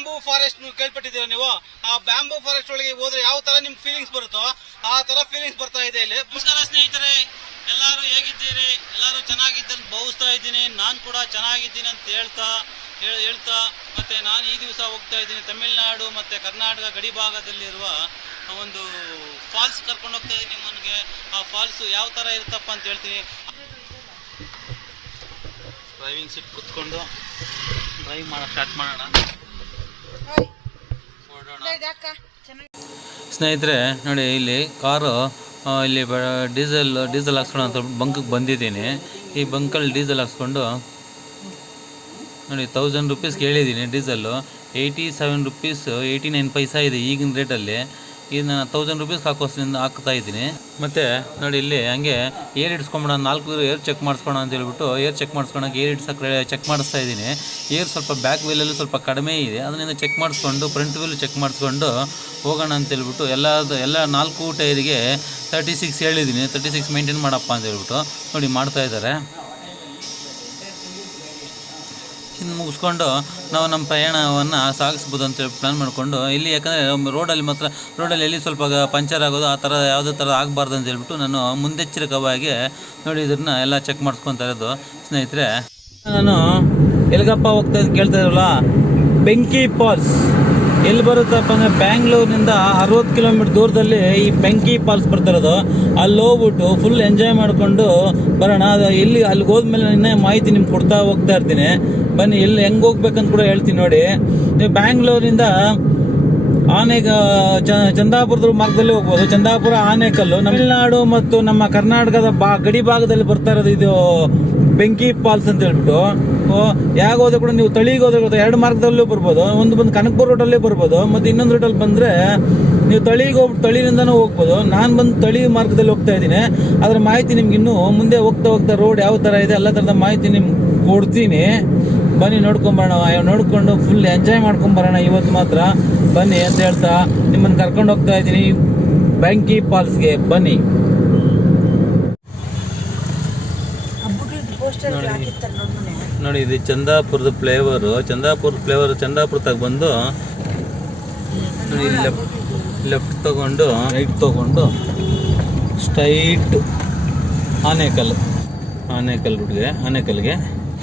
Bamboo forest ಕೇಳ್ಪಟ್ಟಿದ್ದೀರಾ ನೀವು? ಆ bamboo forest ಒಳಗೆ ಹೋದ್ರೆ ಯಾವ ತರ ನಿಮ್ಗೆ ಫೀಲಿಂಗ್ಸ್ ಬರುತ್ತೋ ಆ ತರ ಫೀಲಿಂಗ್ಸ್ ಬರ್ತಾ ಇದೆ ಇಲ್ಲಿ. ನಮಸ್ಕಾರ ಸ್ನೇಹಿತರೆ, ಎಲ್ಲರೂ ಹೇಗಿದ್ದೀರಿ? ಎಲ್ಲರೂ ಚೆನ್ನಾಗಿದ್దని ಭಾವಿಸ್ತಾ ಇದ್ದೀನಿ. ನಾನು ಕೂಡ ಚೆನ್ನಾಗಿದ್ದೀನಿ ಅಂತ ಹೇಳ್ತಾ ಮತ್ತೆ ನಾನು ಈ ದಿವಸ ಹೋಗ್ತಾ ಇದ್ದೀನಿ ತಮಿಳುನಾಡು ಮತ್ತೆ ಕರ್ನಾಟಕ ಗಡಿ ಭಾಗದಲ್ಲಿರುವ ಒಂದು ಫಾಲ್ಸ್ ಕರ್ಕೊಂಡು ಹೋಗ್ತಾ ಇದ್ದೀನಿ ನಿಮಗೆ. ಆ ಫಾಲ್ಸ್ ಯಾವ ತರ ಇರುತ್ತಪ್ಪ ಅಂತ ಹೇಳ್ತೀನಿ. ಡ್ರೈವಿಂಗ್ ಸೀಟ್ ಕುತ್ಕೊಂಡು ಡ್ರೈವ್ ಮಾಡೋಕೆ ಸ್ಟಾರ್ಟ್ ಮಾಡೋಣ. ಸ್ನೇಹಿತರೆ ನೋಡಿ, ಇಲ್ಲಿ ಕಾರು ಇಲ್ಲಿ ಡೀಸೆಲ್ ಹಾಕ್ಸ್ಕೊಂಡು ಅಂತ ಬಂಕ್ಗೆ ಬಂದಿದ್ದೀನಿ. ಈ ಬಂಕಲ್ಲಿ ಡೀಸೆಲ್ ಹಾಕ್ಸ್ಕೊಂಡು ನೋಡಿ 1000 ರೂಪೀಸ್ಗೆ ಹೇಳಿದ್ದೀನಿ. ಡೀಸೆಲ್ಲು 87 ರೂಪೀಸ್ 89 ಪೈಸಾ ಇದೆ ಈಗಿನ ರೇಟಲ್ಲಿ. ಇದನ್ನ 1000 ರೂಪೀಸ್ಗೆ ಹಾಕ್ತಾ ಇದ್ದೀನಿ. ಮತ್ತು ನೋಡಿ ಇಲ್ಲಿ ಹಂಗೆ ಏರ್ ಇಡ್ಸ್ಕೊಂಬಿಡೋಣ, 4 ಏರ್ ಚೆಕ್ ಮಾಡಿಸ್ಕೊಳ ಅಂತ ಹೇಳ್ಬಿಟ್ಟು ಏರ್ ಚೆಕ್ ಮಾಡಿಸ್ಕೊಳಕ್ಕೆ ಏರ್ ಇಡ್ಸಕ್ಕೆ ಚೆಕ್ ಮಾಡಿಸ್ತಾ ಇದ್ದೀನಿ. ಏರ್ ಸ್ವಲ್ಪ ಬ್ಯಾಕ್ ವೀಲಲ್ಲಿ ಸ್ವಲ್ಪ ಕಡಿಮೆ ಇದೆ, ಅದರಿಂದ ಚೆಕ್ ಮಾಡಿಸ್ಕೊಂಡು ಫ್ರಂಟ್ ವೀಲ್ ಚೆಕ್ ಮಾಡಿಸ್ಕೊಂಡು ಹೋಗೋಣ ಅಂತ ಹೇಳ್ಬಿಟ್ಟು ಎಲ್ಲ 4 ಟೈರಿಗೆ 36 ಹೇಳಿದ್ದೀನಿ. 36 ಮೇಂಟೈನ್ ಮಾಡಪ್ಪ ಅಂತ ಹೇಳ್ಬಿಟ್ಟು ನೋಡಿ ಮಾಡ್ತಾ ಇದ್ದಾರೆ. ಇನ್ನು ಮುಗಿಸ್ಕೊಂಡು ನಾವು ನಮ್ಮ ಪ್ರಯಾಣವನ್ನು ಸಾಗಿಸ್ಬೋದು ಅಂತೇಳಿ ಪ್ಲ್ಯಾನ್ ಮಾಡಿಕೊಂಡು ಇಲ್ಲಿ, ಯಾಕಂದರೆ ರೋಡಲ್ಲಿ ಎಲ್ಲಿ ಸ್ವಲ್ಪ ಪಂಚರ್ ಆಗೋದು ಆ ಥರ ಯಾವುದೇ ಥರ ಆಗಬಾರ್ದು ಅಂತ ಹೇಳ್ಬಿಟ್ಟು ನಾನು ಮುನ್ನೆಚ್ಚರಿಕವಾಗಿ ನೋಡಿ ಇದನ್ನ ಎಲ್ಲ ಚೆಕ್ ಮಾಡಿಸ್ಕೊತಾ ಇರೋದು. ಸ್ನೇಹಿತರೆ, ನಾನು ಎಲ್ಗಪ್ಪ ಹೋಗ್ತಾ ಇದ್ದು ಕೇಳ್ತಾ ಇರಲ್ಲ, ಬೆಂಕಿ ಫಾಲ್ಸ್ ಎಲ್ಲಿ ಬರುತ್ತಪ್ಪ ಅಂದರೆ ಬ್ಯಾಂಗ್ಳೂರಿನಿಂದ 60 ಕಿಲೋಮೀಟ್ರ್ ದೂರದಲ್ಲಿ ಈ ಬೆಂಕಿ ಫಾಲ್ಸ್ ಬರ್ತಿರೋದು. ಅಲ್ಲಿ ಹೋಗ್ಬಿಟ್ಟು ಫುಲ್ ಎಂಜಾಯ್ ಮಾಡಿಕೊಂಡು ಬರೋಣ. ಅದು ಎಲ್ಲಿ ಅಲ್ಲಿಗೆ ಹೋದ್ಮೇಲೆ ಇನ್ನೇ ಮಾಹಿತಿ ನಿಮ್ಗೆ ಕೊಡ್ತಾ ಹೋಗ್ತಾ ಇರ್ತೀನಿ. ಬನ್ನಿ, ಎಲ್ಲಿ ಹೆಂಗೆ ಹೋಗ್ಬೇಕಂತ ಕೂಡ ಹೇಳ್ತೀನಿ ನೋಡಿ. ನೀವು ಬ್ಯಾಂಗ್ಳೂರಿಂದ ಚಂದಾಪುರದ ಮಾರ್ಗದಲ್ಲಿ ಹೋಗ್ಬೋದು. ಚಂದಾಪುರ, ಆನೇಕಲ್ಲು, ತಮಿಳುನಾಡು ಮತ್ತು ನಮ್ಮ ಕರ್ನಾಟಕದ ಗಡಿ ಭಾಗದಲ್ಲಿ ಬರ್ತಾ ಇರೋದು ಇದು ಬೆಂಕಿ ಫಾಲ್ಸ್ ಅಂತ ಹೇಳ್ಬಿಟ್ಟು. ಯಾಗ ಹೋದ್ರೆ ಕೂಡ ನೀವು ತಳಿಗೆ ಹೋದ್ರೆ 2 ಮಾರ್ಗದಲ್ಲೂ ಬರ್ಬೋದು. ಒಂದು ಬಂದು ಕನಕಪುರ ರೋಡಲ್ಲೇ ಬರ್ಬೋದು, ಮತ್ತು ಇನ್ನೊಂದು ರೋಡಲ್ಲಿ ಬಂದರೆ ನೀವು ತಳಿಗೆ ಹೋಗ್ಬಿಟ್ಟು ತಳಿನಿಂದನೂ ಹೋಗ್ಬೋದು. ನಾನು ಬಂದು ತಳಿ ಮಾರ್ಗದಲ್ಲಿ ಹೋಗ್ತಾ ಇದ್ದೀನಿ. ಅದರ ಮಾಹಿತಿ ನಿಮ್ಗೆ ಇನ್ನೂ ಮುಂದೆ ಹೋಗ್ತಾ ರೋಡ್ ಯಾವ ಥರ ಇದೆ ಎಲ್ಲ ಥರದ ಮಾಹಿತಿ ನಿಮ್ಗೆ ಕೊಡ್ತೀನಿ. ಬನ್ನಿ ನೋಡ್ಕೊಂಬರೋಣ. ನೋಡ್ಕೊಂಡು ಫುಲ್ ಎಂಜಾಯ್ ಮಾಡ್ಕೊಂಬರೋಣ ಇವತ್ತು ಮಾತ್ರ. ಬನ್ನಿ ಅಂತ ಹೇಳ್ತಾ ನಿಮ್ಮನ್ನು ಕರ್ಕೊಂಡು ಹೋಗ್ತಾ ಇದ್ದೀನಿ ಬೆಂಕಿ ಫಾಲ್ಸ್ಗೆ. ಬನ್ನಿ ನೋಡಿ, ಇದು ಚಂದಾಪುರದ ಫ್ಲೇವರು. ಚಂದಾಪುರ ಬಂದು ನೋಡಿ, ಲೆಫ್ಟ್ ತಗೊಂಡು ರೈಟ್ ತಗೊಂಡು ಸ್ಟ್ರೈಟ್ ಆನೇಕಲ್ಗೆ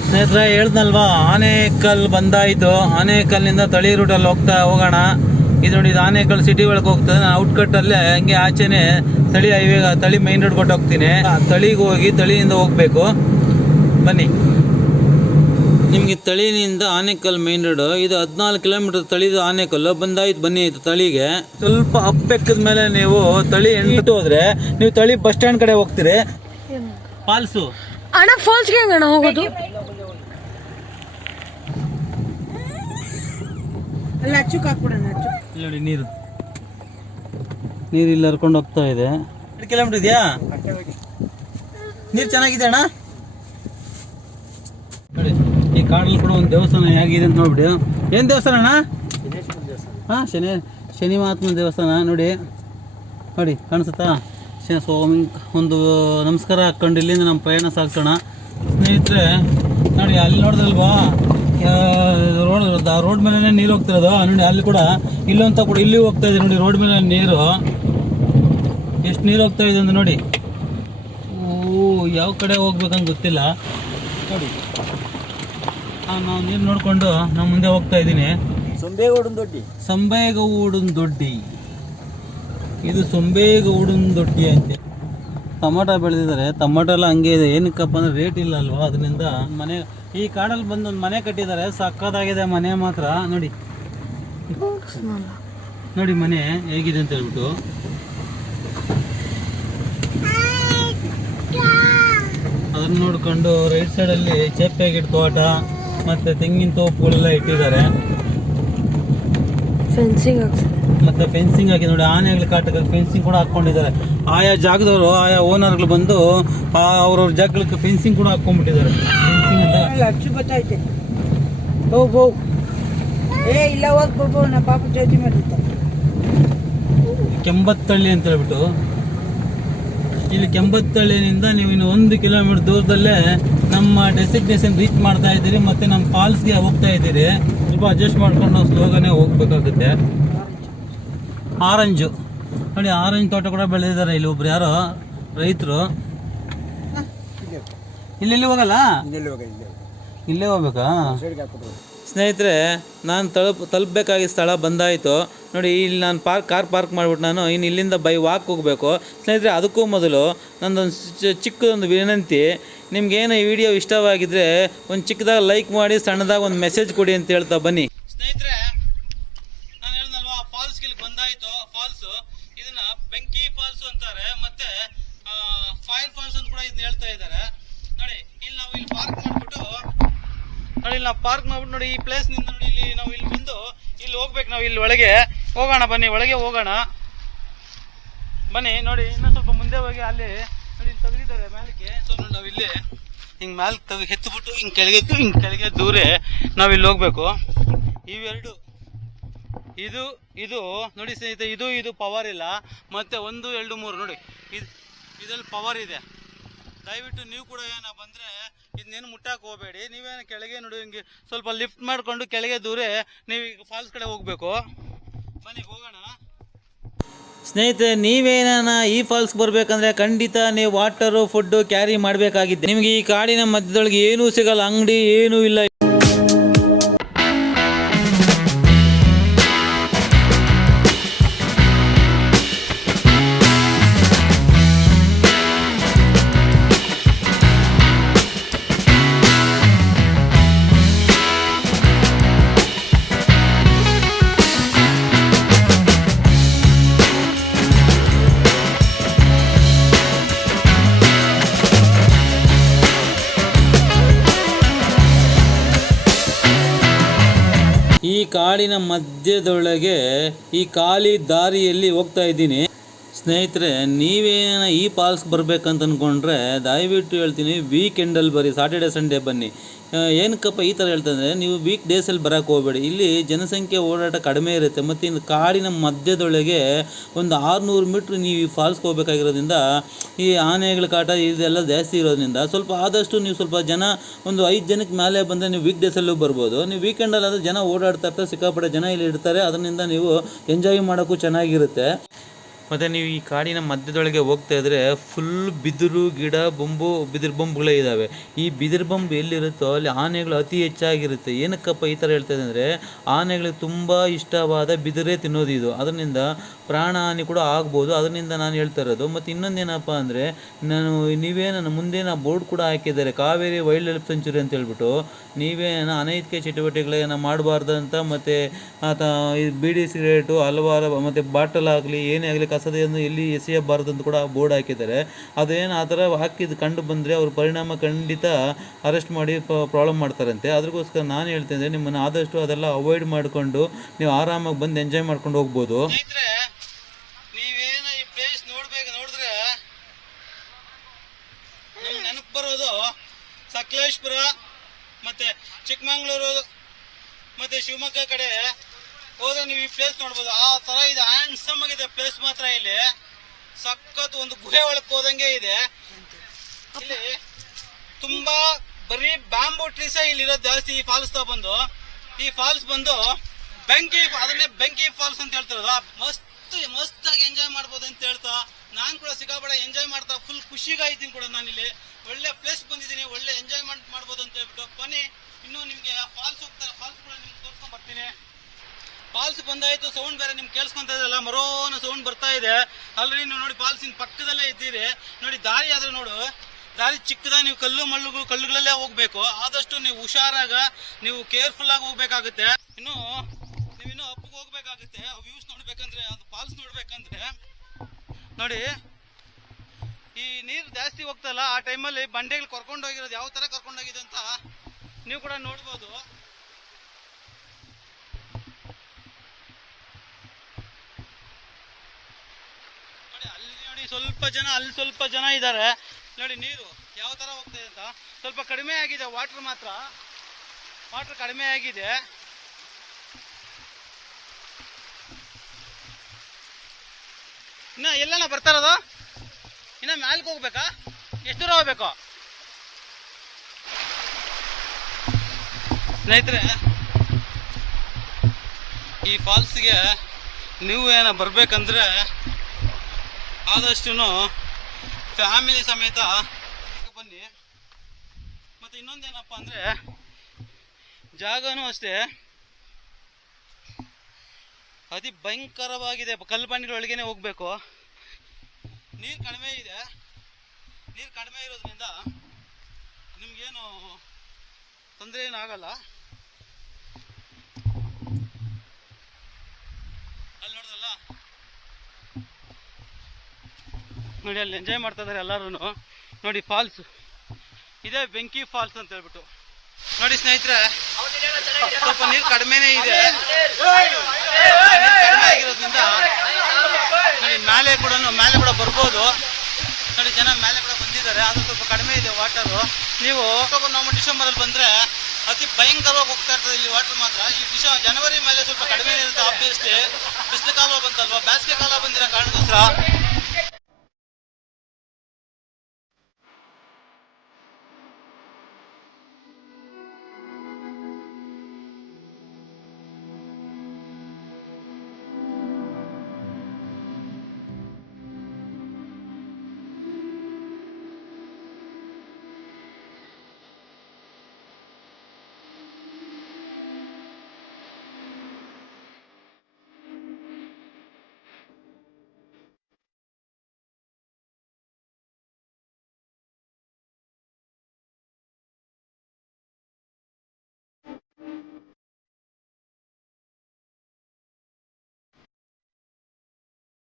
ಸ್ನೇಹಿತರೆ ಹೇಳ್ದಲ್ವಾ, ಆನೇಕಲ್ ಬಂದಾಯಿತು. ಆನೇಕಲ್ನಿಂದ ತಳಿ ರೂಟಲ್ಲಿ ಹೋಗೋಣ. ಇದು ನೋಡಿ, ಇದು ಆನೇಕಲ್ ಸಿಟಿ ಒಳಗೆ ಹೋಗ್ತದೆ. ನಾನು ಔಟ್ಕಟ್ಟಲ್ಲೇ ಹಂಗೆ ಆಚೆನೆ ತಳಿ ಹೈವೇ, ತಳಿ ಮೈನ್ ರೋಡ್ ಕೊಟ್ಟು ಹೋಗ್ತೀನಿ. ತಳಿಗೆ ಹೋಗಿ ತಳಿಯಿಂದ ಹೋಗ್ಬೇಕು. ಬನ್ನಿ, ನಿಮಗೆ ತಳಿನಿಂದ ಆನೇಕಲ್ ಮೈನ್ ರೋಡ್ ಇದು 14 ಕಿಲೋಮೀಟರ್. ತಳಿದು ಆನೇಕಲ್ಲು ಬಂದಾಯ್ತು. ಬನ್ನಿ ಆಯ್ತು ತಳಿಗೆ. ಸ್ವಲ್ಪ ಅಪ್ಪೆಕ್ಕದ ಮೇಲೆ ನೀವು ತಳಿ ಎಂಟು ಹೋದ್ರೆ ನೀವು ತಳಿ ಬಸ್ ಸ್ಟ್ಯಾಂಡ್ ಕಡೆ ಹೋಗ್ತೀರಿ. ಫಾಲ್ಸು ಅಣ್ಣ, ಫಾಲ್ಸ್ಗೆ ಹೆಂಗಣ್ಣ ಹೋಗೋದು? ನೋಡಿ, ನೀರು ಇಲ್ಲಿ ಹರ್ಕೊಂಡು ಹೋಗ್ತಾ ಇದೆ. 2 ಕಿಲೋಮೀಟರ್ ಇದೆಯಾ? ನೀರು ಚೆನ್ನಾಗಿದೆ ಅಣ್ಣ. ನೋಡಿ, ಈ ಕಾಡಲ್ಲಿ ಕೂಡ ಒಂದು ದೇವಸ್ಥಾನ ಹೇಗಿದೆ ಅಂತ ನೋಡ್ಬಿಡಿ. ಏನು ದೇವಸ್ಥಾನ ಅಣ್ಣ? ಹಾಂ, ಶನಿ ಮಹಾತ್ಮನ ದೇವಸ್ಥಾನ. ನೋಡಿ ಕಾಣಿಸುತ್ತಾ? ಸ್ವಾಮಿ ಒಂದು ನಮಸ್ಕಾರ ಹಾಕ್ಕೊಂಡು ಇಲ್ಲಿಂದ ನಮ್ಮ ಪ್ರಯಾಣ ಸಾಗಿಸೋಣ. ಸ್ನೇಹಿತರೆ ನೋಡಿ, ಅಲ್ಲಿ ನೋಡಿದ್ರಲ್ವಾ, ರೋಡ್ ಮೇಲೆ ನೀರು ಹೋಗ್ತಿರೋದು ನೋಡಿ. ಅಲ್ಲಿ ಕೂಡ ಇಲ್ಲಂತ ಕೂಡ ಇಲ್ಲಿ ಹೋಗ್ತಾ ಇದೆ ನೋಡಿ. ರೋಡ್ ಮೇಲೆ ನೀರು ಎಷ್ಟು ನೀರು ಹೋಗ್ತಾ ಇದೆ ಅಂತ ನೋಡಿ. ಯಾವ ಕಡೆ ಹೋಗ್ಬೇಕಂತ ಗೊತ್ತಿಲ್ಲ ನೋಡಿ. ನಾವು ನೀರು ನೋಡಿಕೊಂಡು ನಾವು ಮುಂದೆ ಹೋಗ್ತಾ ಇದ್ದೀನಿ. ಸಂಬೇಗೌಡನ ದೊಡ್ಡಿ ಇದು ಸಂಬೇಗೌಡನ ದೊಡ್ಡಿ ಅಂತೆ. ಟೊಮಾಟೊ ಬೆಳೆದಿದ್ದಾರೆ. ಟೊಮಾಟೊ ಎಲ್ಲ ಹಂಗೆ ಇದೆ. ಏನಕ್ಕಪ್ಪ ಅಂದರೆ ರೇಟ್ ಇಲ್ಲ ಅಲ್ವಾ, ಅದರಿಂದ ಮನೆ ಈ ಕಾಡಲ್ಲಿ ಬಂದು ಒಂದು ಮನೆ ಕಟ್ಟಿದ್ದಾರೆ. ಸಕ್ಕತ್ತಾಗಿದೆ ಮನೆ ಮಾತ್ರ. ನೋಡಿ ಮನೆ ಹೇಗಿದೆ ಅಂತ ಹೇಳ್ಬಿಟ್ಟು. ಅದನ್ನ ನೋಡ್ಕೊಂಡು ರೈಟ್ ಸೈಡಲ್ಲಿ ಚೇಪೆ ಗಿಡ ತೋಟ ಮತ್ತು ತೆಂಗಿನ ತೋಪುಗಳೆಲ್ಲ ಇಟ್ಟಿದ್ದಾರೆ. ಮತ್ತೆ ಫೆನ್ಸಿಂಗ್ ಹಾಕಿ ನೋಡಿ, ಆನೆಗಳ ಕಾಟಕ್ಕೆ ಫೆನ್ಸಿಂಗ್ ಕೂಡ ಹಾಕೊಂಡಿದ್ದಾರೆ. ಆಯಾ ಜಾಗದವರು, ಆಯಾ ಓನರ್ಗಳು ಬಂದು ಅವ್ರವ್ರ ಜಾಗಗಳಿಗೆ ಫೆನ್ಸಿಂಗ್ ಕೂಡ ಹಾಕೊಂಡ್ಬಿಟ್ಟಿದ್ದಾರೆ. ಕೆಂಬತ್ತಳ್ಳಿ ಅಂತ ಹೇಳ್ಬಿಟ್ಟು, ಇಲ್ಲಿ ಕೆಂಬತ್ತಳ್ಳಿನಿಂದ ನೀವು ಇನ್ನು 1 ಕಿಲೋಮೀಟರ್ ದೂರದಲ್ಲೇ ನಮ್ಮ ಡೆಸ್ಟಿನೇಷನ್ ರೀಚ್ ಮಾಡ್ತಾ ಇದ್ದೀರಿ. ಮತ್ತೆ ನಮ್ಮ ಫಾಲ್ಸ್ಗೆ ಹೋಗ್ತಾ ಇದ್ದೀರಿ. ಸ್ವಲ್ಪ ಅಡ್ಜಸ್ಟ್ ಮಾಡ್ಕೊಂಡು ನಾವು ಸ್ಲೋಗಾನೇ ಹೋಗ್ಬೇಕಾಗುತ್ತೆ. ಆರೆಂಜು ನೋಡಿ, ಆರೆಂಜ್ ತೋಟ ಕೂಡ ಬೆಳೆದಿದ್ದಾರೆ ಇಲ್ಲಿ ಒಬ್ರು ಯಾರೋ ರೈತರು. ಇಲ್ಲೆಲ್ಲಿ ಹೋಗಲ್ಲ, ಇಲ್ಲೇ ಹೋಗ್ಬೇಕಾ? ಸ್ನೇಹಿತರೆ, ನಾನು ತಲುಪಬೇಕಾಗಿ ಸ್ಥಳ ಬಂದಾಯಿತು ನೋಡಿ. ಇಲ್ಲಿ ನಾನು ಕಾರ್ ಪಾರ್ಕ್ ಮಾಡಿಬಿಟ್ಟು ನಾನು ಇನ್ನು ಇಲ್ಲಿಂದ ಬೈ ವಾಕ್ ಹೋಗಬೇಕು. ಸ್ನೇಹಿತರೆ, ಅದಕ್ಕೂ ಮೊದಲು ನನ್ನದೊಂದು ಚಿಕ್ಕದೊಂದು ವಿನಂತಿ, ನಿಮ್ಗೇನು ಈ ವಿಡಿಯೋ ಇಷ್ಟವಾಗಿದ್ದರೆ ಒಂದು ಚಿಕ್ಕದಾಗಿ ಲೈಕ್ ಮಾಡಿ, ಸಣ್ಣದಾಗಿ ಒಂದು ಮೆಸೇಜ್ ಕೊಡಿ ಅಂತ ಹೇಳ್ತಾ ಬನ್ನಿ. ಸ್ನೇಹಿತರೆ, ನಾನು ಹೇಳಿದ್ನಲ್ವಾ ಫಾಲ್ಸ್ಗೆ ಇಲ್ಲಿ ಬಂದಾಯಿತು. ಫಾಲ್ಸು ಇದನ್ನ ಬೆಂಕಿ ಫಾಲ್ಸು ಅಂತಾರೆ, ಮತ್ತೆ ಫೈರ್ ಫಾಲ್ಸ್ ಅಂತ ಕೂಡ ಇದನ್ನ ಹೇಳ್ತಾ ಇದ್ದಾರೆ ನೋಡಿ. ಇಲ್ಲಿ ನಾವು ಇಲ್ಲಿ ಪಾರ್ಕ್ ಮಾಡಿಬಿಟ್ಟು ನೋಡಿ, ಇಲ್ಲಿ ನಾವು ಪಾರ್ಕ್ ಮಾಡ್ಬಿಟ್ಟು ನೋಡಿ, ಈ ಪ್ಲೇಸ್ ನಿಂದ ನೋಡಿ ಇಲ್ಲಿ ನಾವು ಇಲ್ಲಿ ಬಂದು ಇಲ್ಲಿ ಹೋಗ್ಬೇಕು. ನಾವು ಇಲ್ಲಿ ಒಳಗೆ ಹೋಗೋಣ, ಬನ್ನಿ ಒಳಗೆ ಹೋಗೋಣ ಬನ್ನಿ. ನೋಡಿ, ಇನ್ನೂ ಸ್ವಲ್ಪ ಮುಂದೆ ಹೋಗಿ ಅಲ್ಲಿ ನೋಡಿ ಇಲ್ಲಿ ತೆಗೆದಿದ್ದಾರೆ ಮ್ಯಾಲಕ್ಕೆ. ಸೊ ನೋಡಿ, ನಾವು ಇಲ್ಲಿ ಹಿಂಗೆ ಮ್ಯಾಲಕ್ಕೆ ಎತ್ಬಿಟ್ಟು ಹಿಂಗೆ ಕೆಳಗೆ ದೂರೆ ನಾವು ಇಲ್ಲಿ ಹೋಗ್ಬೇಕು. ಇವೆರಡು ಇದು ನೋಡಿ ಸ್ನೇಹಿತರೆ, ಇದು ಪವರ್ ಇಲ್ಲ. ಮತ್ತೆ 1, 2, 3 ನೋಡಿ, ಇದ್ರಲ್ಲಿ ಪವರ್ ಇದೆ. ದಯವಿಟ್ಟು ನೀವು ಕೂಡ ಏನೋ ಬಂದರೆ ಇದನ್ನೇನು ಮುಟ್ಟಕ್ಕೆ ಹೋಗಬೇಡಿ. ನೀವೇನು ಕೆಳಗೆ ನೋಡಿ ಹಿಂಗೆ ಸ್ವಲ್ಪ ಲಿಫ್ಟ್ ಮಾಡಿಕೊಂಡು ಕೆಳಗೆ ದೂರೆ ನೀವು ಈಗ ಫಾಲ್ಸ್ ಕಡೆ ಹೋಗಬೇಕು. ಬನ್ನಿ ಹೋಗೋಣ. ಸ್ನೇಹಿತರೆ, ನೀವೇನ ಈ ಫಾಲ್ಸ್ ಬರಬೇಕಂದ್ರೆ ಖಂಡಿತ ನೀವು ವಾಟರು ಫುಡ್ಡು ಕ್ಯಾರಿ ಮಾಡಬೇಕಾಗಿದೆ. ನಿಮಗೆ ಈ ಕಾಡಿನ ಮಧ್ಯದೊಳಗೆ ಏನೂ ಸಿಗಲ್ಲ, ಅಂಗಡಿ ಏನೂ ಇಲ್ಲ. ಈ ಕಾಡಿನ ಮಧ್ಯದೊಳಗೆ ಈ ಖಾಲಿ ದಾರಿಯಲ್ಲಿ ಹೋಗ್ತಾ ಇದ್ದೀನಿ. ಸ್ನೇಹಿತರೆ, ನೀವೇನ ಈ ಫಾಲ್ಸ್ ಬರಬೇಕಂತ ಅಂದ್ಕೊಂಡ್ರೆ ದಯವಿಟ್ಟು ಹೇಳ್ತೀನಿ ವೀಕೆಂಡಲ್ಲಿ ಬರ್ರಿ, ಸಾಟರ್ಡೆ ಸಂಡೇ ಬನ್ನಿ. ಏನಕ್ಕಪ್ಪ ಈ ಥರ ಹೇಳ್ತಂದರೆ, ನೀವು ವೀಕ್ ಡೇಸಲ್ಲಿ ಬರೋಕ್ಕೆ ಹೋಗಬೇಡಿ. ಇಲ್ಲಿ ಜನಸಂಖ್ಯೆ ಓಡಾಟ ಕಡಿಮೆ ಇರುತ್ತೆ. ಮತ್ತು ಇನ್ನು ಕಾಡಿನ ಮಧ್ಯದೊಳಗೆ ಒಂದು 600 ಮೀಟ್ರ್ ನೀವು ಈ ಫಾಲ್ಸ್ಗೆ ಹೋಗ್ಬೇಕಾಗಿರೋದ್ರಿಂದ ಈ ಆನೆಗಳ ಕಾಟ ಇದೆಲ್ಲ ಜಾಸ್ತಿ ಇರೋದ್ರಿಂದ ಸ್ವಲ್ಪ ಆದಷ್ಟು ನೀವು ಸ್ವಲ್ಪ ಜನ ಒಂದು 5 ಜನಕ್ಕೆ ಮೇಲೆ ಬಂದರೆ ನೀವು ವೀಕ್ ಡೇಸಲ್ಲೂ ಬರ್ಬೋದು. ನೀವು ವೀಕೆಂಡಲ್ಲಿ ಆದರೆ ಜನ ಓಡಾಡ್ತಾ ಇರ್ತಾರೆ, ಸಿಕ್ಕಾಪಟ್ಟೆ ಜನ ಇಲ್ಲಿ ಇರ್ತಾರೆ. ಅದರಿಂದ ನೀವು ಎಂಜಾಯ್ ಮಾಡೋಕ್ಕೂ ಚೆನ್ನಾಗಿರುತ್ತೆ. ಮತ್ತು ನೀವು ಈ ಕಾಡಿನ ಮಧ್ಯದೊಳಗೆ ಹೋಗ್ತಾ ಇದ್ದರೆ ಫುಲ್ ಬಿದಿರು ಗಿಡ ಬಿದಿರು ಬೊಂಬುಗಳೇ ಇದ್ದಾವೆ. ಈ ಬಿದಿರು ಬೊಂಬು ಎಲ್ಲಿರುತ್ತೋ ಅಲ್ಲಿ ಆನೆಗಳು ಅತಿ ಹೆಚ್ಚಾಗಿರುತ್ತೆ. ಏನಕ್ಕಪ್ಪ ಈ ಥರ ಹೇಳ್ತಾ ಅಂದರೆ, ಆನೆಗಳಿಗೆ ತುಂಬ ಇಷ್ಟವಾದ ಬಿದಿರೇ ತಿನ್ನೋದು ಇದು. ಅದರಿಂದ ಪ್ರಾಣ ಹಾನಿ ಕೂಡ ಆಗ್ಬೋದು. ಅದರಿಂದ ನಾನು ಹೇಳ್ತಾ ಇರೋದು. ಮತ್ತು ಇನ್ನೊಂದೇನಪ್ಪ ಅಂದರೆ, ನನ್ನ ಮುಂದೆ ಬೋರ್ಡ್ ಕೂಡ ಹಾಕಿದ್ದಾರೆ, ಕಾವೇರಿ ವೈಲ್ಡ್ ಲೈಫ್ ಸೆಂಚುರಿ ಅಂತ ಹೇಳ್ಬಿಟ್ಟು. ನೀವೇನ ಅನೈತಿಕ ಚಟುವಟಿಕೆಗಳೇನ ಮಾಡಬಾರ್ದು ಅಂತ, ಮತ್ತು ಬೀಡಿ ಸಿಗರೇಟು ಹಲವಾರು ಮತ್ತು ಬಾಟಲ್ ಆಗಲಿ ಏನೇ ಆಗಲಿ ಕಸದೆಯನ್ನು ಎಲ್ಲಿ ಎಸೆಯಬಾರ್ದು ಅಂತ ಕೂಡ ಬೋರ್ಡ್ ಹಾಕಿದ್ದಾರೆ. ಅದೇನು ಆ ಥರ ಹಾಕಿದ್ದು ಕಂಡು ಬಂದರೆ ಅವ್ರ ಪರಿಣಾಮ ಖಂಡಿತ ಅರೆಸ್ಟ್ ಮಾಡಿ ಪ್ರಾಬ್ಲಮ್ ಮಾಡ್ತಾರಂತೆ. ಅದಕ್ಕೋಸ್ಕರ ನಾನು ಹೇಳ್ತೇನೆ, ನಿಮ್ಮನ್ನು ಆದಷ್ಟು ಅದೆಲ್ಲ ಅವಾಯ್ಡ್ ಮಾಡಿಕೊಂಡು ನೀವು ಆರಾಮಾಗಿ ಬಂದು ಎಂಜಾಯ್ ಮಾಡ್ಕೊಂಡು ಹೋಗ್ಬೋದು. ನೀವೇನು ಈ ಪ್ಲೇಸ್ ನೋಡಿದ್ರೆ ನಮ್ಗೆ ನೆನಪು ಬರೋದು ಸಕಲೇಶ್ಪುರ ಮತ್ತೆ ಚಿಕ್ಕಮಂಗ್ಳೂರು ಮತ್ತೆ ಶಿವಮೊಗ್ಗ ಕಡೆ ಹೋದ್ರೆ ನೀವು ಈ ಪ್ಲೇಸ್ ನೋಡ್ಬೋದು. ಆ ತರ ಇದೆ, ಹ್ಯಾಂಡ್ಸಮ್ ಆಗಿದೆ ಪ್ಲೇಸ್ ಮಾತ್ರ. ಇಲ್ಲಿ ಸಖತ್ ಒಂದು ಗುಹೆ ಒಳಗೆ ಹೋದಂಗೆ ಇದೆ. ಇಲ್ಲಿ ತುಂಬಾ ಬರೀ ಬ್ಯಾಂಬೂ ಟ್ರೀಸೇ ಇಲ್ಲಿರೋದು ಜಾಸ್ತಿ. ಈ ಫಾಲ್ಸ್ ಬಂದು ಈ ಫಾಲ್ಸ್ ಬಂದು ಅದನ್ನೇ ಬೆಂಕಿ ಫಾಲ್ಸ್ ಅಂತ ಹೇಳ್ತಾರಲ್ಲ, ಮಸ್ತಾಗಿ ಎಂಜಾಯ್ ಮಾಡ್ಬೋದು ಅಂತ ಹೇಳ್ತಾ ನಾನು ಕೂಡ ಸಿಕ್ಕಾಪಟ್ಟೆ ಎಂಜಾಯ್ ಮಾಡ್ತಾ ಫುಲ್ ಖುಷಿಗಾಯ್ತೀನಿ ಕೂಡ. ನಾನು ಇಲ್ಲಿ ಒಳ್ಳೆ ಪ್ಲೇಸ್ ಬಂದಿದ್ದೀನಿ, ಒಳ್ಳೆ ಎಂಜಾಯ್ಮೆಂಟ್ ಮಾಡ್ಬೋದು ಅಂತ ಹೇಳ್ಬಿಟ್ಟು ಬನ್ನಿ. ಇನ್ನು ನಿಮ್ಗೆ ಫಾಲ್ಸ್ ಹೋಗ್ತಾರೆ, ಫಾಲ್ಸ್ ಕೂಡ ನಿಮ್ಗೆ ತೋರ್ಸ್ಕೊಂಡ್ ಬರ್ತೀನಿ. ಫಾಲ್ಸ್ ಬಂದಾಯ್ತು, ಸೌಂಡ್ ಬೇರೆ ನಿಮ್ಗೆ ಕೇಳಿಸ್ಕೊಂತ ಇದೆಲ್ಲ, ಮರೋನ ಸೌಂಡ್ ಬರ್ತಾ ಇದೆ. ಆಲ್ರೆಡಿ ನೀವು ನೋಡಿ ಫಾಲ್ಸಿನ ಪಕ್ಕದಲ್ಲೇ ಇದ್ದೀರಿ. ನೋಡಿ ದಾರಿ ಆದ್ರೆ ನೋಡು, ದಾರಿ ಚಿಕ್ಕದಾಗ, ನೀವು ಕಲ್ಲುಗಳಲ್ಲೇ ಹೋಗ್ಬೇಕು. ಆದಷ್ಟು ನೀವು ಹುಷಾರಾಗ, ನೀವು ಕೇರ್ಫುಲ್ ಆಗಿ ಹೋಗ್ಬೇಕಾಗುತ್ತೆ. ಇನ್ನು ಅಪ್ಪಿಗೆ ಹೋಗ್ಬೇಕಾಗುತ್ತೆ. ವ್ಯೂಸ್ ನೋಡ್ಬೇಕಂದ್ರೆ, ಅದು ಫಾಲ್ಸ್ ನೋಡ್ಬೇಕಂದ್ರೆ ನೋಡಿ, ಈ ನೀರು ಜಾಸ್ತಿ ಹೋಗ್ತಲ್ಲ ಆ ಟೈಮಲ್ಲಿ ಬಂಡೆಗಳು ಕರ್ಕೊಂಡೋಗಿರೋದು ಯಾವ ತರ ಕರ್ಕೊಂಡೋಗಿದೆ ಅಂತ ನೀವು ಕೂಡ ನೋಡ್ಬೋದು. ಅಲ್ಲಿ ಸ್ವಲ್ಪ ಜನ ಇದ್ದಾರೆ ನೋಡಿ. ನೀರು ಯಾವ ತರ ಹೋಗ್ತಾ ಇದೆ ಅಂತ ಸ್ವಲ್ಪ ಕಡಿಮೆ ಆಗಿದೆ. ವಾಟರ್ ಕಡಿಮೆ ಆಗಿದೆ. ಇನ್ನ ಎಲ್ಲನ ಬರ್ತಾರದು, ಇನ್ನ ಮ್ಯಾಲ್ಗೆ ಹೋಗ್ಬೇಕಾ? ಎಷ್ಟು ದೂರ ಹೋಗ್ಬೇಕು ಸ್ನೇಹಿತರೆ? ಈ ಫಾಲ್ಸ್ಗೆ ನೀವು ಏನೋ ಬರಬೇಕಂದ್ರೆ ಆದಷ್ಟು ಫ್ಯಾಮಿಲಿ ಸಮೇತ ಬನ್ನಿ. ಮತ್ತು ಇನ್ನೊಂದೇನಪ್ಪ ಅಂದರೆ ಜಾಗನೂ ಅಷ್ಟೇ ಅತಿ ಭಯಂಕರವಾಗಿದೆ. ಕಲ್ಲು ಬಂಡೆಗಳೊಳಗೇನೆ ಹೋಗಬೇಕು. ನೀರು ಕಡಿಮೆ ಇದೆ. ನೀರು ಕಡಿಮೆ ಇರೋದ್ರಿಂದ ನಿಮ್ಗೇನು ತೊಂದರೆ ಏನು ಆಗಲ್ಲ. ಅಲ್ಲಿ ನೋಡಿದ್ರಲ್ಲ ನೋಡಿ, ಅಲ್ಲಿ ಎಂಜಾಯ್ ಮಾಡ್ತಾ ಇದ್ದಾರೆ ಎಲ್ಲರೂ. ನೋಡಿ ಫಾಲ್ಸ್ ಇದೇ ಬೆಂಕಿ ಫಾಲ್ಸ್ ಅಂತ ಹೇಳ್ಬಿಟ್ಟು. ನೋಡಿ ಸ್ನೇಹಿತರೆ, ಸ್ವಲ್ಪ ನೀರು ಕಡಿಮೆನೇ ಇದೆ. ಕಡಿಮೆ ಆಗಿರೋದ್ರಿಂದ ನೋಡಿ ಮೇಲೆ ಕೂಡ ಬರ್ಬೋದು. ನೋಡಿ ಜನ ಮೇಲೆ ಕೂಡ ಬಂದಿದ್ದಾರೆ. ಅದು ಸ್ವಲ್ಪ ಕಡಿಮೆ ಇದೆ ವಾಟರು. ನೀವು ನವಂಬರ್ ಡಿಸೆಂಬರಲ್ಲಿ ಬಂದರೆ ಅತಿ ಭಯಂಕರವಾಗಿ ಹೋಗ್ತಾ ಇರ್ತದೆ ಇಲ್ಲಿ ವಾಟರ್ ಮಾತ್ರ. ಈ ಜನವರಿ ಮೇಲೆ ಸ್ವಲ್ಪ ಕಡಿಮೆ ಇರುತ್ತೆ. ಆಬ್ವಿಯಸ್ಲಿ ಬಿಸಿಲು ಕಾಲ ಬಂತಲ್ವಾ, ಬೇಸಿಗೆ ಕಾಲ ಬಂದಿರೋ ಕಾರಣಕ್ಕೋಸ್ಕರ